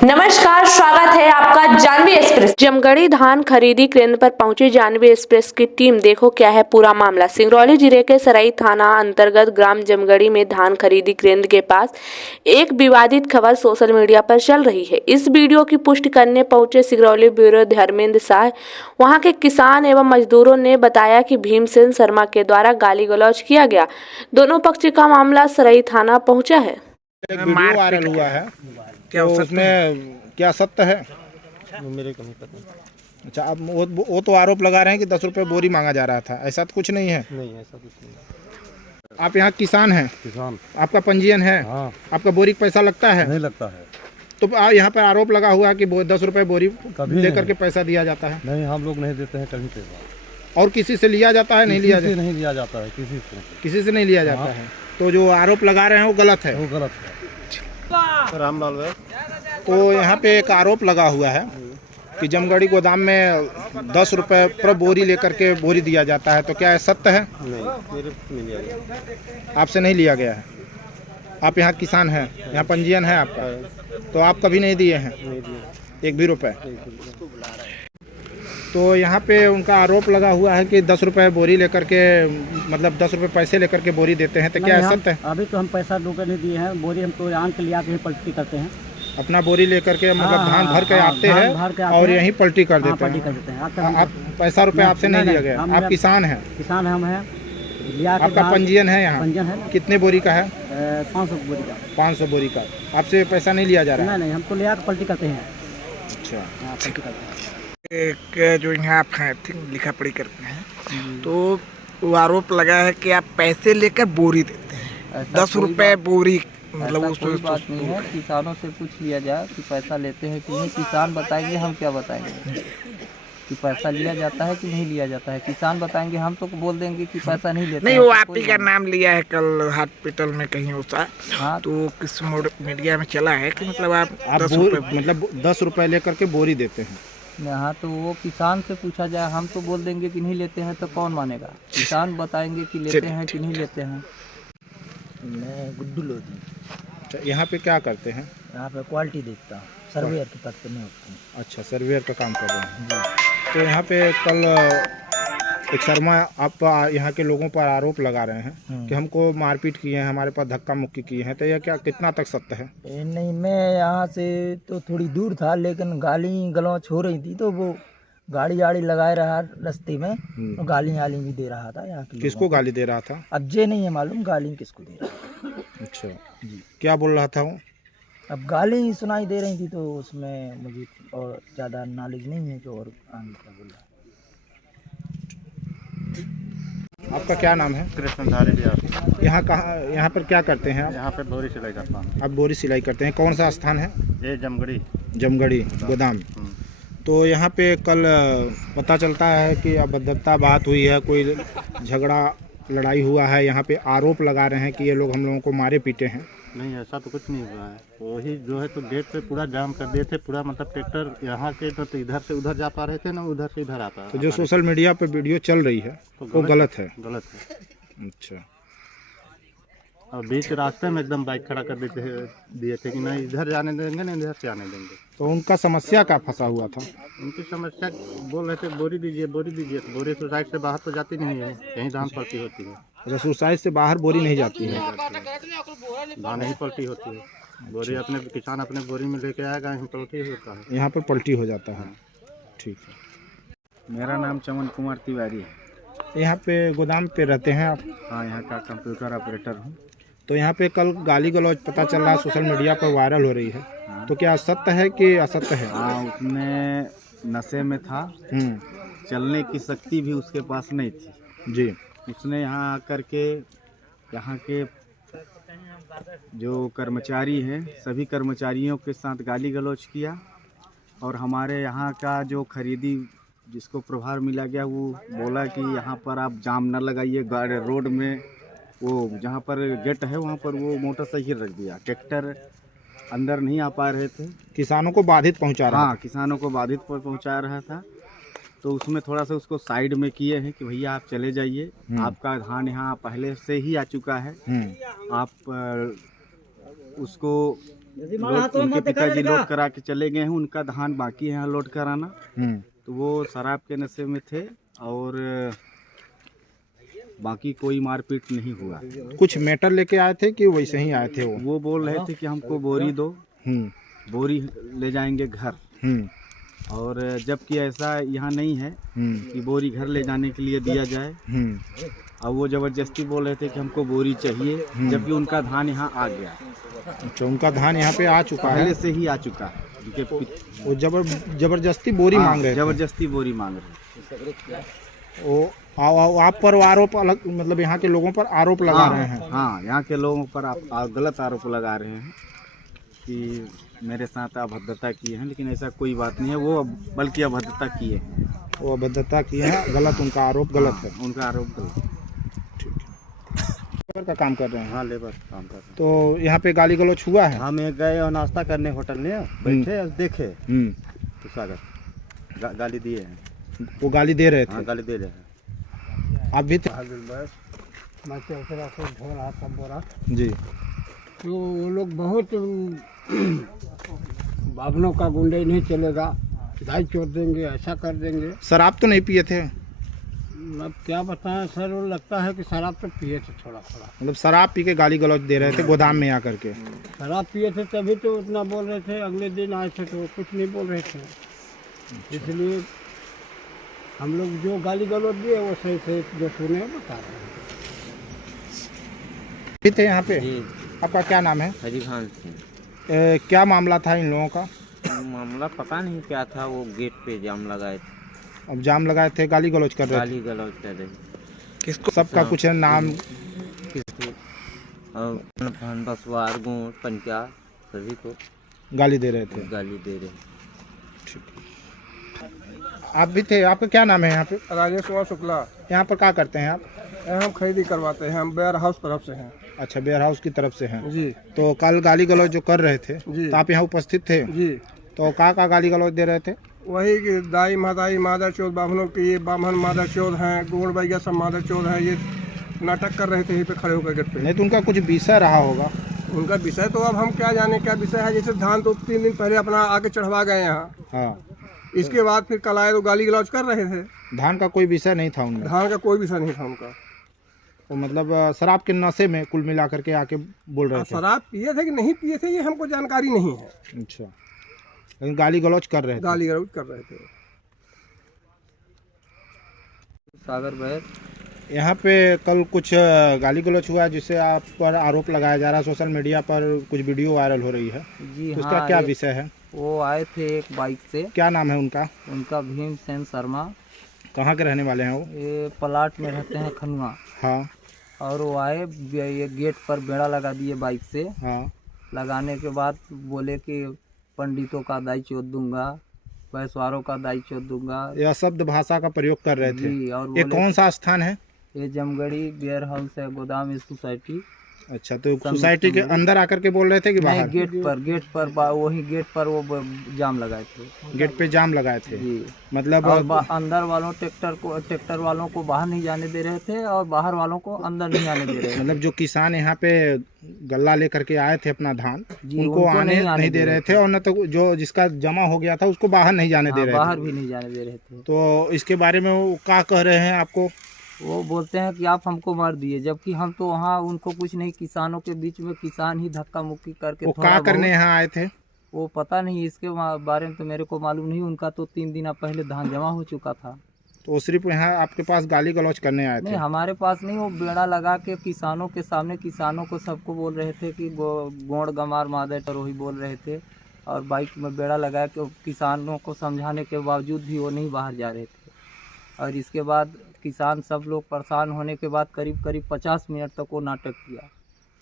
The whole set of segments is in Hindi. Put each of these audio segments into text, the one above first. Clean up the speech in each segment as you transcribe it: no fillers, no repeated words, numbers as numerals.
नमस्कार, स्वागत है आपका जानवी एक्सप्रेस। जमगढ़ी धान खरीदी केंद्र पर पहुंची जानवी एक्सप्रेस की टीम। देखो क्या है पूरा मामला। सिंगरौली जिले के सराई थाना अंतर्गत ग्राम जमगढ़ी में धान खरीदी केंद्र के पास एक विवादित खबर सोशल मीडिया पर चल रही है। इस वीडियो की पुष्टि करने पहुंचे सिंगरौली ब्यूरो धर्मेंद्र शाह वहां के किसान एवं मजदूरों ने बताया कि भीमसेन शर्मा के द्वारा गाली गलौज किया गया। दोनों पक्ष का मामला सराई थाना पहुंचा है। एक वीडियो वायरल हुआ है, क्या तो उसमें क्या सत्य है? मेरे को नहीं पता। अच्छा, अब वो तो आरोप लगा रहे हैं कि 10 रुपये बोरी मांगा जा रहा था। ऐसा तो कुछ नहीं है। नहीं, ऐसा कुछ नहीं। आप यहाँ किसान हैं? किसान। आपका पंजीयन है? हाँ। आपका बोरी का पैसा लगता है? नहीं लगता है। तो यहाँ पर आरोप लगा हुआ है कि 10 रुपये बोरी लेकर के पैसा दिया जाता है। नहीं, हम लोग नहीं देते हैं कहीं पैसा। और किसी से लिया जाता है? नहीं लिया जाता, नहीं लिया जाता है किसी से नहीं लिया जाता है। तो जो आरोप लगा रहे हैं वो गलत है। वो गलत है। रामलाल भाई, तो यहाँ पे एक आरोप लगा हुआ है कि जमगढ़ी गोदाम में 10 रुपये प्रति बोरी लेकर के बोरी दिया जाता है। तो क्या सत्य है? नहीं, मेरे को नहीं लिया गया। आपसे नहीं लिया गया है। आप यहाँ किसान हैं, यहाँ पंजीयन है आपका, तो आप कभी नहीं दिए हैं? नहीं दिया एक भी रुपए। तो यहाँ पे उनका आरोप लगा हुआ है कि 10 रुपये बोरी लेकर के, मतलब 10 रुपये पैसे लेकर के बोरी देते हैं। तो क्या सत्य है? अभी तो हम पैसा रुपये नहीं दिए हैं। बोरी हम तो आन के लिया के पलटी करते हैं। अपना बोरी लेकर के मतलब धान भर के आते हैं और यहीं पलटी कर देते हैं। आप पैसा रुपये आपसे नहीं लिया गया? आप किसान हैं? किसान हम हैं। आपका पंजीयन है यहाँ? पंजीयन है। कितने बोरी का है? 500 बोरी का। 500 बोरी का। आपसे पैसा नहीं लिया जा रहा है? नहीं, हमको लिया के पलटी करते हैं। अच्छा, पलटी करते हैं। एक जो यहाँ आप लिखा पढ़ी करते हैं, तो वो आरोप लगा है कि आप पैसे लेकर बोरी देते हैं। 10 रुपये बोरी, मतलब ऐसा कोई बात नहीं है। किसानों से पूछ लिया जाए कि पैसा लेते हैं कि नहीं। किसान बताएंगे, हम क्या बताएंगे कि पैसा लिया जाता है कि नहीं लिया जाता है। किसान बताएंगे, हम तो बोल देंगे कि पैसा नहीं लेते नहीं। हैं। वो आप ही का नाम लिया है कल हॉस्पिटल में कहीं होता। हाँ, तो किस मीडिया में चला है कि मतलब आप 10 रुपये लेकर के बोरी देते हैं। हाँ, तो वो किसान से पूछा जाए, हम तो बोल देंगे कि नहीं लेते हैं, तो कौन मानेगा? किसान बताएंगे कि लेते हैं कि नहीं लेते हैं। मैं गुड्डू लोधी। अच्छा, यहाँ पे क्या करते हैं? यहाँ पे क्वालिटी देखता हूँ, सर्वेयर के पद पर नहीं होती। अच्छा, सर्वेयर का काम कर रहे हैं जी। तो यहाँ पे कल एक शर्मा आप यहाँ के लोगों पर आरोप लगा रहे हैं कि हमको मारपीट किए हैं, हमारे पास धक्का मुक्की किए हैं। तो यह क्या कितना तक सत्य है? नहीं, मैं यहाँ से तो थोड़ी दूर था, लेकिन गाली गलौच हो रही थी, तो वो गाड़ी आड़ी लगाए रहा रास्ते में, और गाली भी दे रहा था यहाँ के। किसको गाली दे रहा था? अब ये नहीं है मालूम गाली किसको दे रहा। अच्छा जी, क्या बोल रहा था वो? अब गाली सुनाई दे रही थी, तो उसमें मुझे और ज़्यादा नॉलेज नहीं है कि और आगे क्या बोल रहा है। आपका क्या नाम है? कृष्णधारी लिया। यहाँ पर क्या करते हैं आप? यहाँ पे बोरी सिलाई करता हूँ। आप बोरी सिलाई करते हैं। कौन सा स्थान है? ये जमगढ़ी। जमगढ़ी गोदाम। तो यहाँ पे कल पता चलता है कि अभद्रता बात हुई है, कोई झगड़ा लड़ाई हुआ है। यहाँ पे आरोप लगा रहे हैं कि ये लोग हम लोगों को मारे पीटे हैं। नहीं, ऐसा तो कुछ नहीं हुआ है। वही जो है तो गेट पे पूरा जाम कर दिए थे। पूरा मतलब ट्रैक्टर यहाँ के तो इधर से उधर जा पा रहे थे ना, उधर से इधर आता। तो जो सोशल मीडिया पे वीडियो चल रही है वो गलत है? गलत है। अच्छा, और बीच रास्ते में एकदम बाइक खड़ा कर दिए थे कि नहीं इधर जाने देंगे, नहीं इधर से आने देंगे। तो उनका समस्या क्या फंसा हुआ था? उनकी समस्या बोल रहे थे बोरी दीजिए, बोरी दीजिए। तो बोरी सोसाइट से बाहर तो जाती नहीं है, यहीं धान पलटी होती है। अच्छा, सोसाइट से बाहर बोरी नहीं जाती है? धान यहीं पलटी होती है। बोरी अपने किसान अपने बोरी में लेके आएगा, यहीं पलटी होता है। यहाँ पर पलटी हो जाता है। ठीक है। मेरा नाम चमन कुमार तिवारी है। यहाँ पे गोदाम पे रहते हैं आप? हाँ, यहाँ का कंप्यूटर ऑपरेटर हूँ। तो यहाँ पे कल गाली गलौज पता चल रहा है, सोशल मीडिया पर वायरल हो रही है। तो क्या सत्य है कि असत्य है? हाँ, उसमें नशे में था। चलने की शक्ति भी उसके पास नहीं थी जी। उसने यहाँ आकर के यहाँ के जो कर्मचारी हैं सभी कर्मचारियों के साथ गाली गलौज किया। और हमारे यहाँ का जो खरीदी जिसको प्रभार मिला गया, वो बोला कि यहाँ पर आप जाम न लगाइए गाड़ी रोड में। वो जहाँ पर गेट है वहाँ पर वो मोटरसाइकिल रख दिया। ट्रैक्टर अंदर नहीं आ पा रहे थे। किसानों को बाधित पहुँचा रहा? हाँ, किसानों को बाधित पहुँचा रहा था। तो उसमें थोड़ा सा उसको साइड में किए हैं कि भैया आप चले जाइए, आपका धान यहाँ पहले से ही आ चुका है। आप उसको उनके पिताजी लोड करा के चले गए हैं, उनका धान बाकी है यहाँ लोड कराना। तो वो शराब के नशे में थे और बाकी कोई मारपीट नहीं हुआ। कुछ मैटर लेके आए थे कि वैसे ही आए थे वो? वो बोल रहे थे कि हमको बोरी दो, बोरी ले जाएंगे घर। और जबकि ऐसा यहाँ नहीं है कि बोरी घर ले जाने के लिए दिया जाए। और वो ज़बरदस्ती बोल रहे थे कि हमको बोरी चाहिए, जबकि उनका धान यहाँ आ गया। अच्छा, उनका धान यहाँ पे आ चुका है, पहले से ही आ चुका है। उनके वो जबरदस्ती बोरी मांग रहे थे। जबरदस्ती बोरी मांग रहे थे। वो आप पर आरोप अलग, मतलब यहाँ के लोगों पर आरोप लगा रहे हैं। हाँ, यहाँ के लोगों पर आप गलत आरोप लगा रहे हैं कि मेरे साथ अभद्रता की है, लेकिन ऐसा कोई बात नहीं है। वो बल्कि अभद्रता किए हैं। वो अभद्रता की है, गलत, उनका आरोप गलत है। उनका आरोप गलत। लेबर का काम कर रहे हैं? हाँ, लेबर काम कर रहे हैं। तो यहाँ पे गाली गलौच हुआ है? हम गए और नाश्ता करने होटल में बैठे और देखे तो सागर गाली दिए हैं। वो गाली दे रहे थे? हाँ, गाली दे रहे हैं। आप भी थे? मैं चौथरा से धो रहा था बोरा, जी। तो वो लोग बहुत बाभनों का गुंडे नहीं चलेगा, दाई चोट देंगे, ऐसा कर देंगे। शराब तो नहीं पिए थे? अब क्या बताएं सर, वो लगता है कि शराब तो पिए थे थोड़ा थोड़ा। मतलब शराब पी के गाली गलौच दे रहे थे गोदाम में आकर के? शराब पिए थे तभी तो उतना बोल रहे थे। अगले दिन आए थे तो कुछ नहीं बोल रहे थे। इसलिए हम लोग जो गाली गलौच दिए वो सही से जो सुने बता रहे हैं। भी थे यहाँ पे? आपका क्या नाम है? हरिभान सिंह। क्या मामला था इन लोगों का? मामला पता नहीं क्या था, वो गेट पे जाम लगाए थे। अब जाम लगाए थे, गाली गलौच कर रहे थे? गाली गलौज कर रहे किसको? सबका कुछ है नाम? किसको? और बसवार गोड़ पंचा सभी को गाली दे रहे थे? गाली दे रहे। आप भी थे? आपका क्या नाम है यहाँ पे? राजेश कुमार शुक्ला। यहाँ पर क्या करते हैं आप? हम खरीदी करवाते हैं, हम वेयर हाउस तरफ से हैं। अच्छा, वेयर हाउस की तरफ से हैं। जी तो कल गाली गलौच जो कर रहे थे, जी। तो आप यहाँ उपस्थित थे? जी। तो का गाली गलौच दे रहे थे? वही कि दाई महताई मादर चौथ बाभनों के, ये बामन मादर चौथ हैं, गोड़ बैया सब मादर चौथ हैं, ये नाटक कर रहे थे यहीं पे खड़े होकर गेट पे। नहीं तो उनका कुछ विषय रहा होगा? उनका विषय तो अब हम क्या जाने क्या विषय है। जैसे धान तो 3 दिन पहले अपना आके चढ़वा गए यहाँ, हाँ। इसके बाद फिर कल आए तो गाली गलौज कर रहे थे। धान का कोई विषय नहीं था उनमें? धान का कोई विषय नहीं था उनका। तो मतलब शराब के नशे में कुल मिला करके आके बोल रहे थे? शराब पिए थे कि नहीं पिए थे ये हमको जानकारी नहीं है। अच्छा, लेकिन गाली गलौच कर रहे थे? गाली गलौज कर रहे थे। सागर बहस। यहाँ पे कल कुछ गाली गलौच हुआ जिससे आप पर आरोप लगाया जा रहा है, सोशल मीडिया पर कुछ वीडियो वायरल हो रही है, जी तो हाँ। उसका क्या विषय है? वो आए थे एक बाइक से। क्या नाम है उनका? उनका भीमसेन शर्मा। कहाँ के रहने वाले हैं वो? ये प्लाट में रहते हैं खनुआ। हाँ और वो आए, ये गेट पर बेड़ा लगा दिए बाइक से। हाँ। लगाने के बाद बोले कि पंडितों का दाई चोद दूंगा, वैश्वारों का दाई चोद दूंगा। यह शब्द भाषा का प्रयोग कर रहे थे। जी। और ये बोले कौन सा स्थान है? ये जमगढ़ी वेयर हाउस है, गोदाम सोसाइटी। अच्छा, तो सोसाइटी के अंदर आकर के बोल रहे थे कि नहीं, बाहर? गेट पर वही गेट पर वो जाम लगाए थे। गेट पे जाम लगाए थे? जी। मतलब और अंदर वालों ट्रैक्टर वालों को बाहर नहीं जाने दे रहे थे और बाहर वालों को अंदर नहीं आने दे रहे थे। मतलब जो किसान यहाँ पे गल्ला लेकर के आए थे अपना धान, जी, उनको आने नहीं दे रहे थे, और न तो जो जिसका जमा हो गया था उसको बाहर नहीं जाने दे रहे बाहर भी नहीं जाने दे रहे थे। तो इसके बारे में वो क्या कह रहे हैं आपको? वो बोलते हैं कि आप हमको मार दिए, जबकि हम तो वहाँ उनको कुछ नहीं, किसानों के बीच में किसान ही धक्का मुक्की करके वो थोड़ा क्या करने बहुत- यहाँ आए थे? वो पता नहीं, इसके बारे में तो मेरे को मालूम नहीं। उनका तो 3 दिन पहले धान जमा हो चुका था। तो वो सिर्फ यहाँ आपके पास गाली गलौच करने आए नहीं, थे? हमारे पास नहीं। वो बेड़ा लगा के किसानों के सामने किसानों को सबको बोल रहे थे कि गोड़ गमार मादर वही बोल रहे थे। और बाइक में बेड़ा लगा के किसानों को समझाने के बावजूद भी वो नहीं बाहर जा रहे थे। और इसके बाद किसान सब लोग परेशान होने के बाद करीब 50 मिनट तक वो नाटक किया।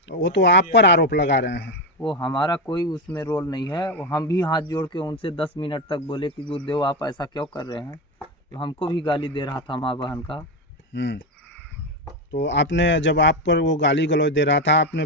वो तो आप पर आरोप लगा रहे हैं? वो हमारा कोई उसमें रोल नहीं है। वो हम भी हाथ जोड़ के उनसे 10 मिनट तक बोले कि गुरुदेव आप ऐसा क्यों कर रहे हैं। तो हमको भी गाली दे रहा था माँ बहन का। तो आपने, जब आप पर वो गाली गलौच दे रहा था, आपने